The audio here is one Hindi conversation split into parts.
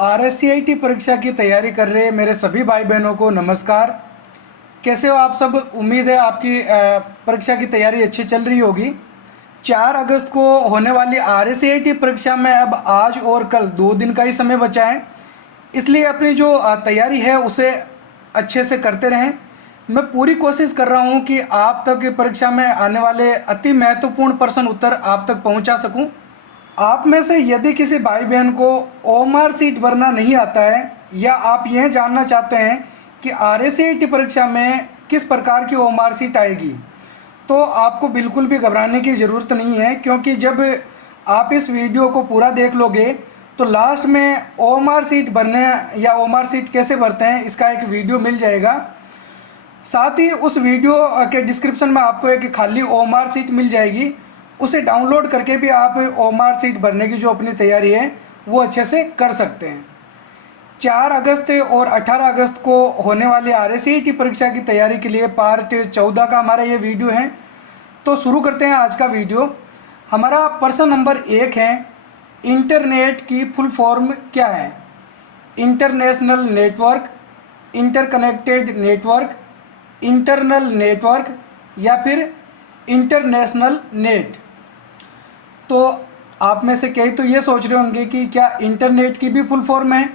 RSCIT परीक्षा की तैयारी कर रहे मेरे सभी भाई बहनों को नमस्कार। कैसे हो आप सब? उम्मीद है आपकी परीक्षा की तैयारी अच्छी चल रही होगी। 4 अगस्त को होने वाली RSCIT परीक्षा में अब आज और कल 2 दिन का ही समय बचा है, इसलिए अपनी जो तैयारी है उसे अच्छे से करते रहें। मैं पूरी कोशिश कर रहा हूं कि आप तक परीक्षा में आने वाले अति महत्वपूर्ण प्रश्न उत्तर आप तक पहुंचा सकूं। आप में से यदि किसी भाई बहन को ओएमआर सीट भरना नहीं आता है या आप यह जानना चाहते हैं कि RSCIT परीक्षा में किस प्रकार की ओएमआर सीट आएगी, तो आपको बिल्कुल भी घबराने की ज़रूरत नहीं है, क्योंकि जब आप इस वीडियो को पूरा देख लोगे तो लास्ट में ओएमआर सीट भरने या ओएमआर सीट कैसे भरते हैं इसका एक वीडियो मिल जाएगा। साथ ही उस वीडियो के डिस्क्रिप्शन में आपको एक खाली ओएमआर सीट मिल जाएगी, उसे डाउनलोड करके भी आप ओएमआर सीट भरने की जो अपनी तैयारी है वो अच्छे से कर सकते हैं। 4 अगस्त और 18 अगस्त को होने वाली RSCIT परीक्षा की तैयारी के लिए पार्ट 14 का हमारा ये वीडियो है। तो शुरू करते हैं आज का वीडियो। हमारा प्रश्न नंबर 1 है, इंटरनेट की फुल फॉर्म क्या है? International network, interconnected network, internal network या फिर इंटरनेशनल नेट। तो आप में से कई तो ये सोच रहे होंगे कि क्या इंटरनेट की भी फुल फॉर्म है?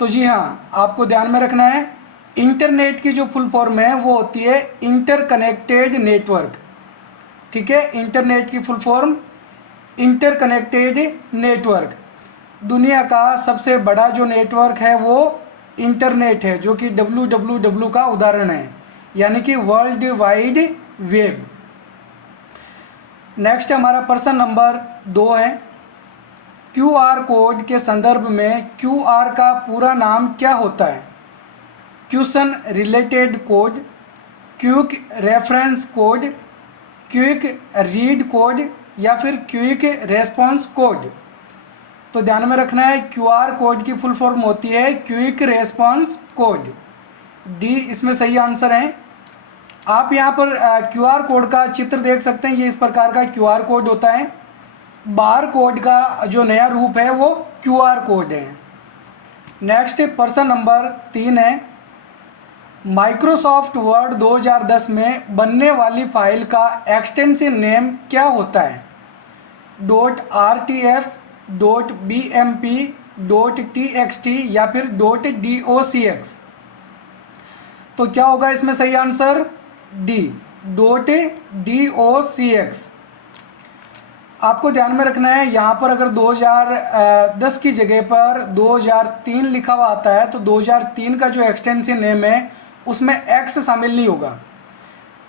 तो जी हाँ, आपको ध्यान में रखना है, इंटरनेट की जो फुल फॉर्म है वो होती है इंटरकनेक्टेड नेटवर्क। ठीक है, इंटरनेट की फुल फॉर्म इंटरकनेक्टेड नेटवर्क। दुनिया का सबसे बड़ा जो नेटवर्क है वो इंटरनेट है, जो कि WWW का उदाहरण है, यानी कि वर्ल्ड वाइड वेब। नेक्स्ट हमारा प्रश्न नंबर 2 है, QR कोड के संदर्भ में QR का पूरा नाम क्या होता है? Question related code, quick reference code, quick read code या फिर क्विक रेस्पॉन्स कोड। तो ध्यान में रखना है, QR कोड की फुल फॉर्म होती है क्विक रेस्पॉन्स कोड। डी इसमें सही आंसर है। आप यहाँ पर QR कोड का चित्र देख सकते हैं, ये इस प्रकार का QR कोड होता है। बार कोड का जो नया रूप है वो QR कोड है। नेक्स्ट प्रश्न नंबर 3 है, माइक्रोसॉफ्ट वर्ड 2010 में बनने वाली फाइल का एक्सटेंसिव नेम क्या होता है? .rtf, .bmp, .txt या फिर .docx। तो क्या होगा इसमें सही आंसर? D, .docx। आपको ध्यान में रखना है, यहाँ पर अगर 2010 की जगह पर 2003 लिखा हुआ आता है तो 2003 का जो एक्सटेंसिव नेम है उसमें एक्स शामिल नहीं होगा।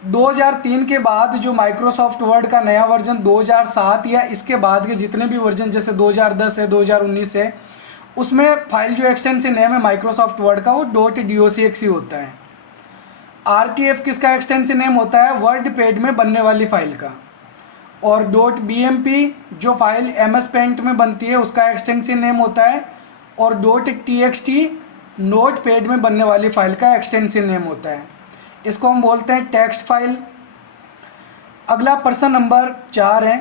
2003 के बाद जो माइक्रोसॉफ्ट वर्ड का नया वर्जन 2007 या इसके बाद के जितने भी वर्जन जैसे 2010 है, 2019 है, उसमें फाइल जो एक्सटेंसिव नेम है माइक्रोसॉफ्ट वर्ड का वो .docx ही होता है। RTF किसका एक्सटेंसिव नेम होता है? वर्ड पेड में बनने वाली फाइल का। और .bmp जो फाइल MS पेंट में बनती है उसका एक्सटेंसिव नेम होता है। और .txt नोट पैड में बनने वाली फाइल का एक्सटेंसिव नेम होता है। इसको हम बोलते हैं टेक्स्ट फाइल। अगला प्रश्न नंबर 4 है,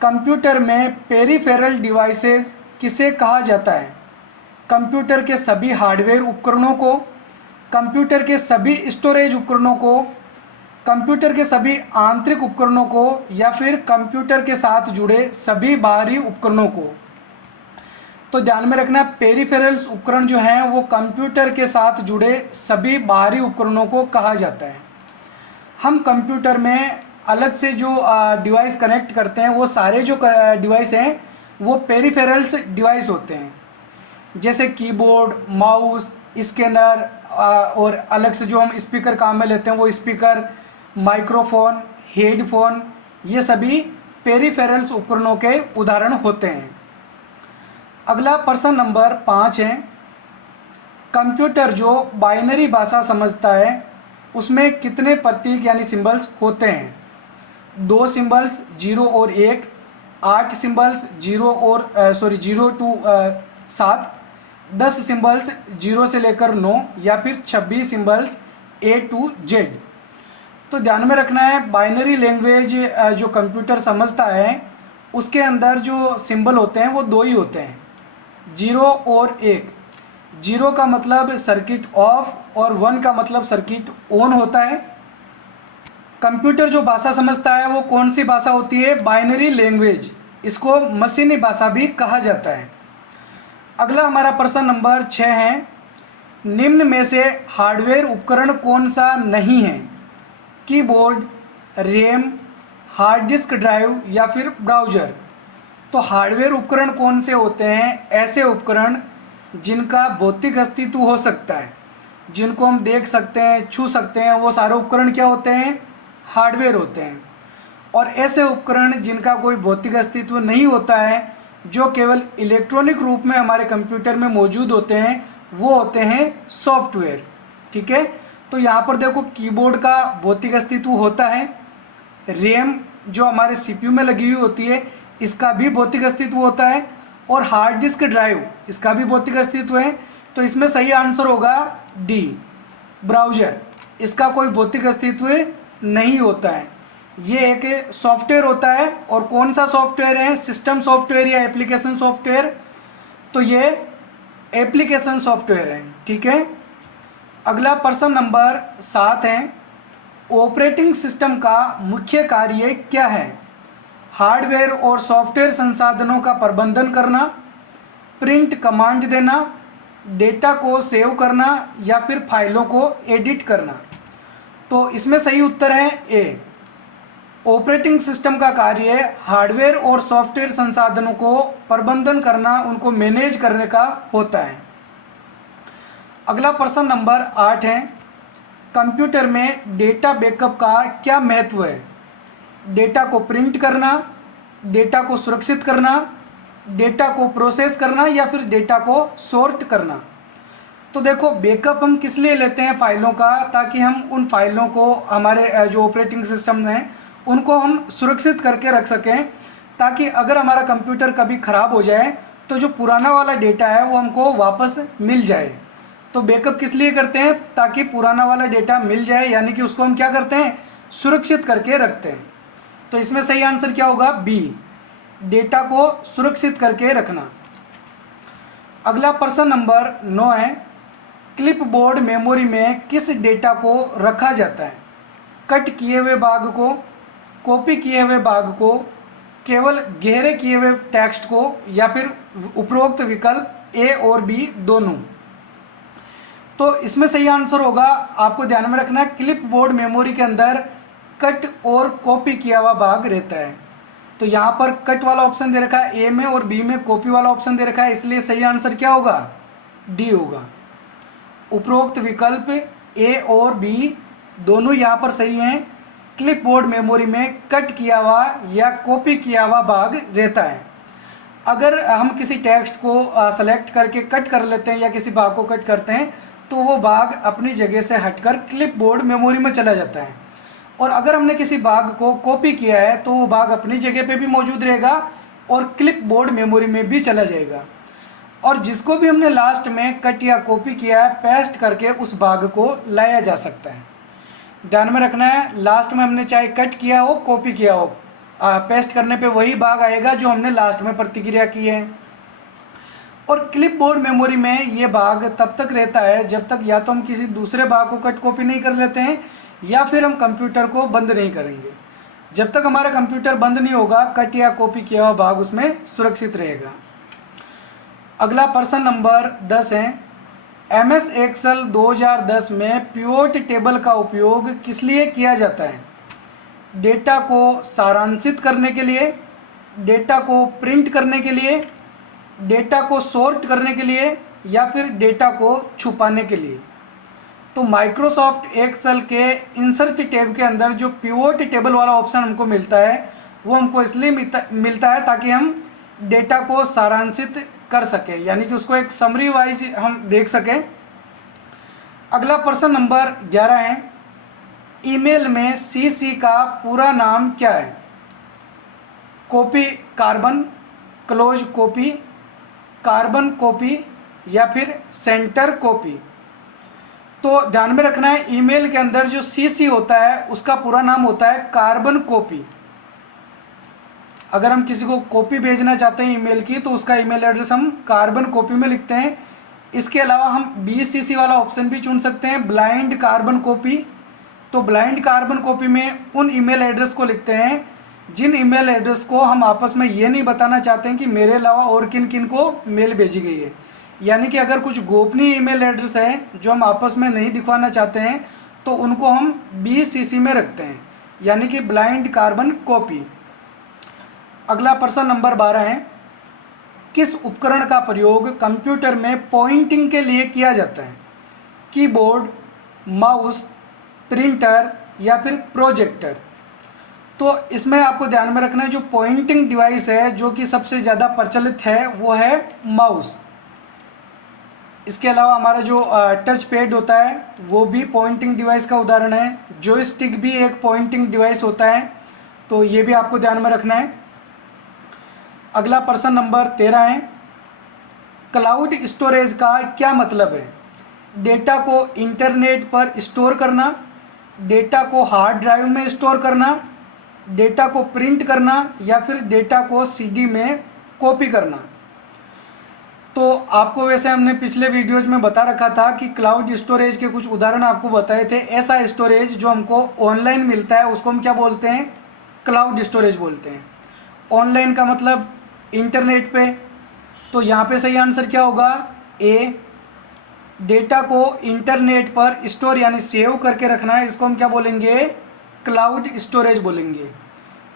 कंप्यूटर में पेरिफेरल डिवाइसेस किसे कहा जाता है? कंप्यूटर के सभी हार्डवेयर उपकरणों को, कंप्यूटर के सभी स्टोरेज उपकरणों को, कंप्यूटर के सभी आंतरिक उपकरणों को या फिर कंप्यूटर के साथ जुड़े सभी बाहरी उपकरणों को। तो ध्यान में रखना, पेरिफेरल्स उपकरण जो हैं वो कंप्यूटर के साथ जुड़े सभी बाहरी उपकरणों को कहा जाता है। हम कंप्यूटर में अलग से जो डिवाइस कनेक्ट करते हैं वो सारे जो डिवाइस हैं वो पेरिफेरल्स डिवाइस होते हैं, जैसे कीबोर्ड, माउस, स्कैनर और अलग से जो हम स्पीकर काम में लेते हैं वो स्पीकर, माइक्रोफोन, हेडफोन, ये सभी पेरिफेरल्स उपकरणों के उदाहरण होते हैं। अगला प्रश्न नंबर 5 है, कंप्यूटर जो बाइनरी भाषा समझता है उसमें कितने प्रतीक यानी सिंबल्स होते हैं? 2 सिंबल्स 0 और 1, 8 सिंबल्स 0 टू 7, 10 सिंबल्स 0 से लेकर 9 या फिर 26 सिंबल्स A to Z। तो ध्यान में रखना है, बाइनरी लैंग्वेज जो कंप्यूटर समझता है उसके अंदर जो सिंबल होते हैं वो 2 ही होते हैं, जीरो और एक। जीरो का मतलब सर्किट ऑफ और 1 का मतलब सर्किट ऑन होता है। कंप्यूटर जो भाषा समझता है वो कौन सी भाषा होती है? Binary language. इसको मशीनी भाषा भी कहा जाता है। अगला हमारा प्रश्न नंबर 6 है, निम्न में से हार्डवेयर उपकरण कौन सा नहीं है? Keyboard, RAM, hard disk drive या फिर ब्राउज़र। तो हार्डवेयर उपकरण कौन से होते हैं? ऐसे उपकरण जिनका भौतिक अस्तित्व हो सकता है, जिनको हम देख सकते हैं, छू सकते हैं, वो सारे उपकरण क्या होते हैं? हार्डवेयर होते हैं। और ऐसे उपकरण जिनका कोई भौतिक अस्तित्व नहीं होता है, जो केवल इलेक्ट्रॉनिक रूप में हमारे कंप्यूटर में मौजूद होते हैं, वो होते हैं सॉफ्टवेयर। ठीक है, तो यहाँ पर देखो कीबोर्ड का भौतिक अस्तित्व होता है, रैम जो हमारे सीपीयू में लगी हुई होती है इसका भी भौतिक अस्तित्व होता है, और हार्ड डिस्क ड्राइव इसका भी भौतिक अस्तित्व है। तो इसमें सही आंसर होगा डी, ब्राउज़र। इसका कोई भौतिक अस्तित्व नहीं होता है, ये एक सॉफ्टवेयर होता है। और कौन सा सॉफ्टवेयर है? सिस्टम सॉफ्टवेयर या एप्लीकेशन सॉफ्टवेयर? तो ये एप्लीकेशन सॉफ्टवेयर है। ठीक है, अगला प्रश्न नंबर 7 है, ऑपरेटिंग सिस्टम का मुख्य कार्य क्या है? हार्डवेयर और सॉफ्टवेयर संसाधनों का प्रबंधन करना, प्रिंट कमांड देना, डेटा को सेव करना या फिर फाइलों को एडिट करना। तो इसमें सही उत्तर है ए, ऑपरेटिंग सिस्टम का कार्य हार्डवेयर और सॉफ्टवेयर संसाधनों को प्रबंधन करना, उनको मैनेज करने का होता है। अगला प्रश्न नंबर 8 है, कंप्यूटर में डेटा बैकअप का क्या महत्व है? डेटा को प्रिंट करना, डेटा को सुरक्षित करना, डेटा को प्रोसेस करना या फिर डेटा को सॉर्ट करना। तो देखो बैकअप हम किस लिए लेते हैं फाइलों का? ताकि हम उन फाइलों को, हमारे जो ऑपरेटिंग सिस्टम हैं उनको हम सुरक्षित करके रख सकें, ताकि अगर हमारा कंप्यूटर कभी ख़राब हो जाए तो जो पुराना वाला डेटा है वो हमको वापस मिल जाए। तो बैकअप किस लिए करते हैं? ताकि पुराना वाला डेटा मिल जाए, यानी कि उसको हम क्या करते हैं? सुरक्षित करके रखते हैं। तो इसमें सही आंसर क्या होगा? बी, डेटा को सुरक्षित करके रखना। अगला प्रश्न नंबर 9 है, क्लिपबोर्ड मेमोरी में किस डेटा को रखा जाता है? कट किए हुए भाग को, कॉपी किए हुए भाग को, केवल गहरे किए हुए टेक्स्ट को या फिर उपरोक्त विकल्प ए और बी दोनों। तो इसमें सही आंसर होगा, आपको ध्यान में रखना है, क्लिपबोर्ड मेमोरी के अंदर कट और कॉपी किया हुआ भाग रहता है। तो यहाँ पर कट वाला ऑप्शन दे रखा है ए में और बी में कॉपी वाला ऑप्शन दे रखा है, इसलिए सही आंसर क्या होगा? डी होगा। उपरोक्त विकल्प ए और बी दोनों यहाँ पर सही हैं। क्लिपबोर्ड मेमोरी में कट किया हुआ या कॉपी किया हुआ भाग रहता है। अगर हम किसी टेक्स्ट को सेलेक्ट करके कट कर लेते हैं या किसी भाग को कट करते हैं तो वो भाग अपनी जगह से हटकर क्लिपबोर्ड मेमोरी में चला जाता है। और अगर हमने किसी भाग को कॉपी किया है तो वो भाग अपनी जगह पे भी मौजूद रहेगा और क्लिपबोर्ड मेमोरी में भी चला जाएगा। और जिसको भी हमने लास्ट में कट या कॉपी किया है, पेस्ट करके उस भाग को लाया जा सकता है। ध्यान में रखना है, लास्ट में हमने चाहे कट किया हो, कॉपी किया हो, पेस्ट करने पे वही भाग आएगा जो हमने लास्ट में प्रतिक्रिया की है। और क्लिपबोर्ड मेमोरी में ये भाग तब तक रहता है जब तक या तो हम किसी दूसरे भाग को कट कॉपी नहीं कर लेते हैं या फिर हम कंप्यूटर को बंद नहीं करेंगे। जब तक हमारा कंप्यूटर बंद नहीं होगा, कट या कॉपी किया हुआ भाग उसमें सुरक्षित रहेगा। अगला प्रश्न नंबर 10 है, MS एक्सेल 2010 में पिवोट टेबल का उपयोग किस लिए किया जाता है? डेटा को सारांशित करने के लिए, डेटा को प्रिंट करने के लिए, डेटा को सॉर्ट करने के लिए या फिर डेटा को छुपाने के लिए। तो माइक्रोसॉफ्ट एक्सेल के इंसर्ट टैब के अंदर जो पिवोट टेबल वाला ऑप्शन हमको मिलता है वो हमको इसलिए मिलता है ताकि हम डेटा को सारांशित कर सकें, यानी कि उसको एक समरी वाइज हम देख सकें। अगला प्रश्न नंबर 11 है, ईमेल में CC का पूरा नाम क्या है? Copy carbon, close copy, carbon copy या फिर सेंटर कॉपी। तो ध्यान में रखना है, ईमेल के अंदर जो CC होता है उसका पूरा नाम होता है कार्बन कॉपी। अगर हम किसी को कॉपी भेजना चाहते हैं ईमेल की तो उसका ईमेल एड्रेस हम कार्बन कॉपी में लिखते हैं। इसके अलावा हम BCC वाला ऑप्शन भी चुन सकते हैं, ब्लाइंड कार्बन कॉपी। तो ब्लाइंड कार्बन कॉपी में उन ईमेल एड्रेस को लिखते हैं जिन ईमेल एड्रेस को हम आपस में ये नहीं बताना चाहते हैं कि मेरे अलावा और किन किन को मेल भेजी गई है। यानी कि अगर कुछ गोपनीय ईमेल एड्रेस है जो हम आपस में नहीं दिखवाना चाहते हैं तो उनको हम BCC में रखते हैं, यानी कि ब्लाइंड कार्बन कॉपी। अगला प्रश्न नंबर 12 है, किस उपकरण का प्रयोग कंप्यूटर में पॉइंटिंग के लिए किया जाता है? कीबोर्ड, माउस, प्रिंटर या फिर प्रोजेक्टर? तो इसमें आपको ध्यान में रखना है जो पॉइंटिंग डिवाइस है जो कि सबसे ज़्यादा प्रचलित है वो है माउस। इसके अलावा हमारा जो टच पैड होता है वो भी पॉइंटिंग डिवाइस का उदाहरण है। जॉयस्टिक भी एक पॉइंटिंग डिवाइस होता है, तो ये भी आपको ध्यान में रखना है। अगला प्रश्न नंबर 13 है, क्लाउड स्टोरेज का क्या मतलब है? डेटा को इंटरनेट पर स्टोर करना, डेटा को हार्ड ड्राइव में स्टोर करना, डेटा को प्रिंट करना या फिर डेटा को CD में कॉपी करना। तो आपको वैसे हमने पिछले वीडियोज़ में बता रखा था कि क्लाउड स्टोरेज के कुछ उदाहरण आपको बताए थे। ऐसा स्टोरेज जो हमको ऑनलाइन मिलता है उसको हम क्या बोलते हैं? क्लाउड स्टोरेज बोलते हैं। ऑनलाइन का मतलब इंटरनेट पे। तो यहाँ पे सही आंसर क्या होगा? ए। डेटा को इंटरनेट पर स्टोर यानी सेव करके रखना है, इसको हम क्या बोलेंगे? क्लाउड स्टोरेज बोलेंगे।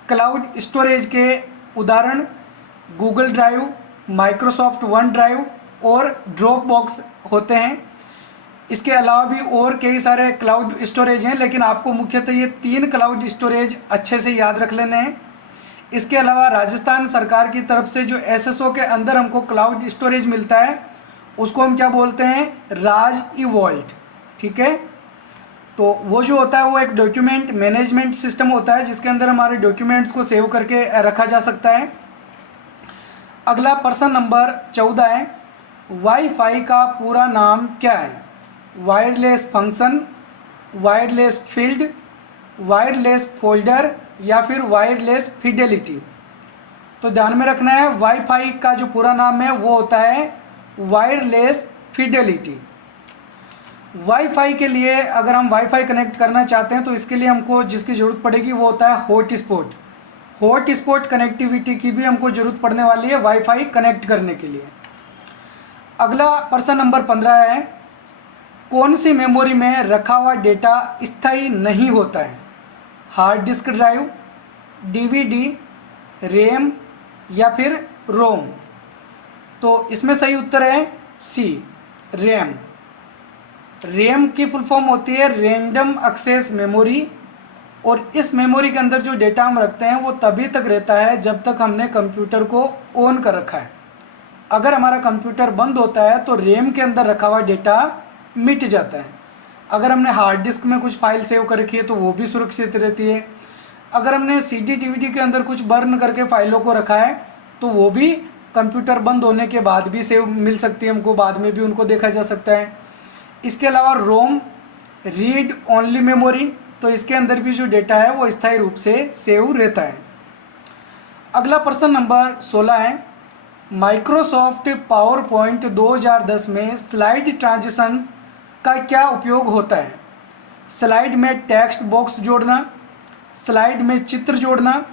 क्लाउड स्टोरेज के उदाहरण Google drive, Microsoft one drive और ड्रॉप बॉक्स होते हैं। इसके अलावा भी और कई सारे क्लाउड स्टोरेज हैं, लेकिन आपको मुख्यतः ये 3 क्लाउड स्टोरेज अच्छे से याद रख लेने हैं। इसके अलावा राजस्थान सरकार की तरफ से जो SSO के अंदर हमको क्लाउड स्टोरेज मिलता है उसको हम क्या बोलते हैं? राज ई वॉल्ट। ठीक है, तो वो जो होता है वो एक डॉक्यूमेंट मैनेजमेंट सिस्टम होता है जिसके अंदर हमारे डॉक्यूमेंट्स को सेव करके रखा जा सकता है। अगला प्रश्न नंबर 14 है, वाईफाई का पूरा नाम क्या है? Wireless function, wireless field, wireless folder या फिर वायरलेस फिडेलिटी? तो ध्यान में रखना है वाईफाई का जो पूरा नाम है वो होता है वायरलेस फिडेलिटी। वाईफाई के लिए अगर हम वाईफाई कनेक्ट करना चाहते हैं तो इसके लिए हमको जिसकी ज़रूरत पड़ेगी वो होता है हॉटस्पॉट। हॉटस्पॉट कनेक्टिविटी की भी हमको ज़रूरत पड़ने वाली है वाईफाई कनेक्ट करने के लिए। अगला प्रश्न नंबर 15 है, कौन सी मेमोरी में रखा हुआ डेटा स्थायी नहीं होता है? Hard disk drive, DVD, RAM या फिर रोम? तो इसमें सही उत्तर है C, रैम। रैम की फुल फॉर्म होती है रैंडम एक्सेस मेमोरी, और इस मेमोरी के अंदर जो डेटा हम रखते हैं वो तभी तक रहता है जब तक हमने कंप्यूटर को ऑन कर रखा है। अगर हमारा कंप्यूटर बंद होता है तो रैम के अंदर रखा हुआ डेटा मिट जाता है। अगर हमने हार्ड डिस्क में कुछ फाइल सेव कर रखी है तो वो भी सुरक्षित रहती है। अगर हमने CD DVD के अंदर कुछ बर्न करके फाइलों को रखा है तो वो भी कंप्यूटर बंद होने के बाद भी सेव मिल सकती है हमको, बाद में भी उनको देखा जा सकता है। इसके अलावा रोम, रीड ओनली मेमोरी, तो इसके अंदर भी जो डेटा है वो स्थायी रूप से सेव रहता है। अगला प्रश्न नंबर 16 है, माइक्रोसॉफ्ट पावर पॉइंट 2010 में स्लाइड ट्रांजिशन का क्या उपयोग होता है? स्लाइड में टेक्स्ट बॉक्स जोड़ना, स्लाइड में चित्र जोड़ना,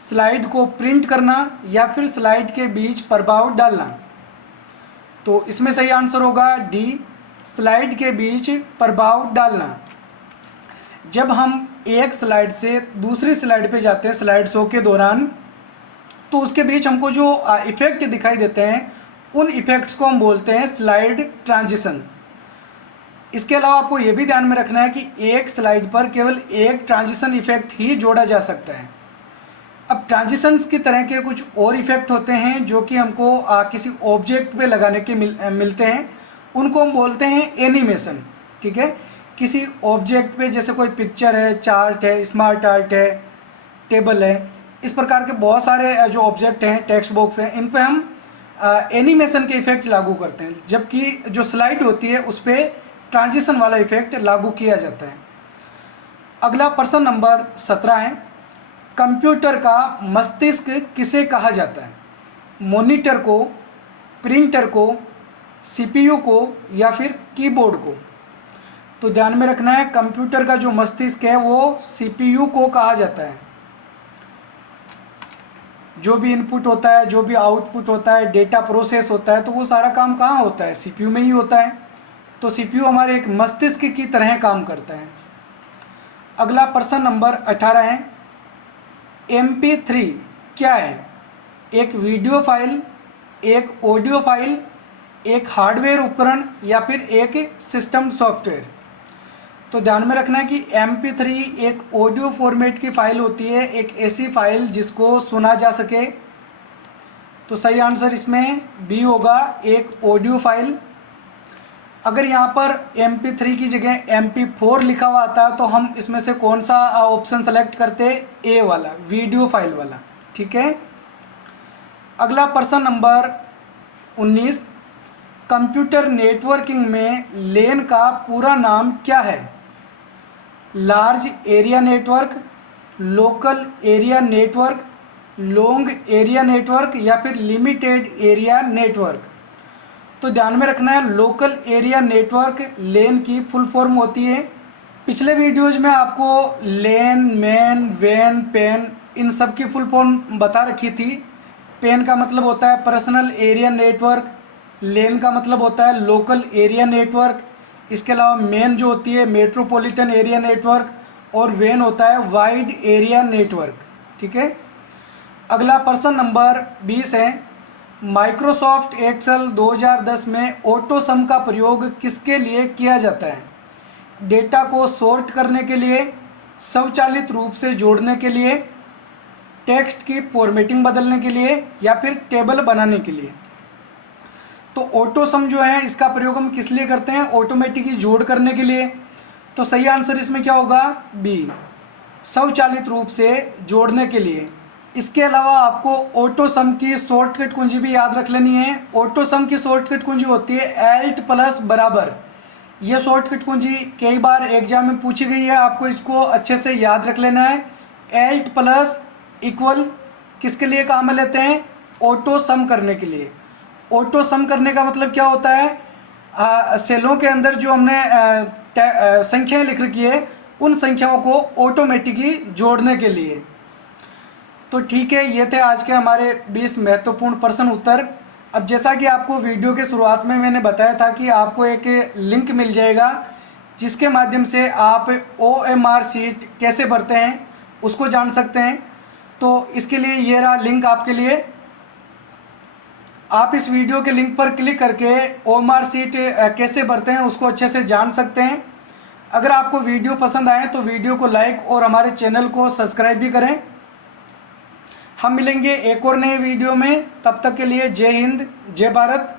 स्लाइड को प्रिंट करना या फिर स्लाइड के बीच प्रभाव डालना? तो इसमें सही आंसर होगा D, स्लाइड के बीच प्रभाव डालना। जब हम एक स्लाइड से दूसरी स्लाइड पे जाते हैं स्लाइड शो के दौरान, तो उसके बीच हमको जो इफ़ेक्ट दिखाई देते हैं उन इफ़ेक्ट्स को हम बोलते हैं स्लाइड ट्रांजिशन। इसके अलावा आपको ये भी ध्यान में रखना है कि एक स्लाइड पर केवल एक ट्रांजिशन इफ़ेक्ट ही जोड़ा जा सकता है। अब ट्रांजिशंस की तरह के कुछ और इफ़ेक्ट होते हैं जो कि हमको किसी ऑब्जेक्ट पे लगाने के मिलते हैं, उनको हम बोलते हैं एनिमेशन। ठीक है, किसी ऑब्जेक्ट पे जैसे कोई पिक्चर है, चार्ट है, स्मार्ट आर्ट है, टेबल है, इस प्रकार के बहुत सारे जो ऑब्जेक्ट हैं, टेक्स्ट बॉक्स हैं, इन पे हम एनिमेशन के इफ़ेक्ट लागू करते हैं, जबकि जो स्लाइड होती है उस पर ट्रांजिशन वाला इफ़ेक्ट लागू किया जाता है। अगला प्रश्न नंबर 17 है, कंप्यूटर का मस्तिष्क किसे कहा जाता है? मॉनिटर को, प्रिंटर को, सीपीयू को या फिर कीबोर्ड को? तो ध्यान में रखना है, कंप्यूटर का जो मस्तिष्क है वो सीपीयू को कहा जाता है। जो भी इनपुट होता है, जो भी आउटपुट होता है, डेटा प्रोसेस होता है, तो वो सारा काम कहाँ होता है? सीपीयू में ही होता है। तो सीपीयू हमारे एक मस्तिष्क की तरह काम करता है। अगला प्रश्न नंबर 18 है, MP3 क्या है? एक वीडियो फाइल, एक ऑडियो फाइल, एक हार्डवेयर उपकरण या फिर एक सिस्टम सॉफ्टवेयर? तो ध्यान में रखना है कि MP3 एक ऑडियो फॉर्मेट की फ़ाइल होती है, एक ऐसी फाइल जिसको सुना जा सके। तो सही आंसर इसमें बी होगा, एक ऑडियो फाइल। अगर यहाँ पर MP3 की जगह MP4 लिखा हुआ आता है तो हम इसमें से कौन सा ऑप्शन सेलेक्ट करते? ए वाला, वीडियो फाइल वाला। ठीक है। अगला प्रश्न नंबर 19, कंप्यूटर नेटवर्किंग में लेन का पूरा नाम क्या है? Large area network, local area network, long area network या फिर लिमिटेड एरिया नेटवर्क? तो ध्यान में रखना है, लोकल एरिया नेटवर्क लेन की फुल फॉर्म होती है। पिछले वीडियोज में आपको लेन, मैन, वैन, पेन इन सब की फुल फॉर्म बता रखी थी। पेन का मतलब होता है पर्सनल एरिया नेटवर्क, लेन का मतलब होता है लोकल एरिया नेटवर्क, इसके अलावा मैन जो होती है मेट्रोपॉलिटन एरिया नेटवर्क, और वैन होता है वाइड एरिया नेटवर्क। ठीक है। अगला प्रश्न नंबर 20 है, माइक्रोसॉफ्ट एक्सेल 2010 में ऑटोसम का प्रयोग किसके लिए किया जाता है? डेटा को सॉर्ट करने के लिए, स्वचालित रूप से जोड़ने के लिए, टेक्स्ट की फॉर्मेटिंग बदलने के लिए या फिर टेबल बनाने के लिए? तो ऑटोसम जो है इसका प्रयोग हम किस लिए करते हैं? ऑटोमेटिकली जोड़ करने के लिए। तो सही आंसर इसमें क्या होगा? बी, स्वचालित रूप से जोड़ने के लिए। इसके अलावा आपको ऑटोसम की शॉर्टकट कुंजी भी याद रख लेनी है। ऑटोसम की शॉर्टकट कुंजी होती है एल्ट प्लस बराबर। यह शॉर्टकट कुंजी कई बार एग्जाम में पूछी गई है, आपको इसको अच्छे से याद रख लेना है। एल्ट प्लस इक्वल किसके लिए काम में लेते हैं? ऑटोसम करने के लिए। ऑटोसम करने का मतलब क्या होता है? सेलों के अंदर जो हमने संख्याएं लिख रखी है उन संख्याओं को ऑटोमेटिकली जोड़ने के लिए। तो ठीक है, ये थे आज के हमारे 20 महत्वपूर्ण प्रश्न उत्तर। अब जैसा कि आपको वीडियो के शुरुआत में मैंने बताया था कि आपको एक लिंक मिल जाएगा जिसके माध्यम से आप OMR शीट कैसे भरते हैं उसको जान सकते हैं। तो इसके लिए ये रहा लिंक आपके लिए। आप इस वीडियो के लिंक पर क्लिक करके OMR शीट कैसे भरते हैं उसको अच्छे से जान सकते हैं। अगर आपको वीडियो पसंद आए तो वीडियो को लाइक और हमारे चैनल को सब्सक्राइब भी करें। हम मिलेंगे एक और नए वीडियो में, तब तक के लिए जय हिंद, जय भारत।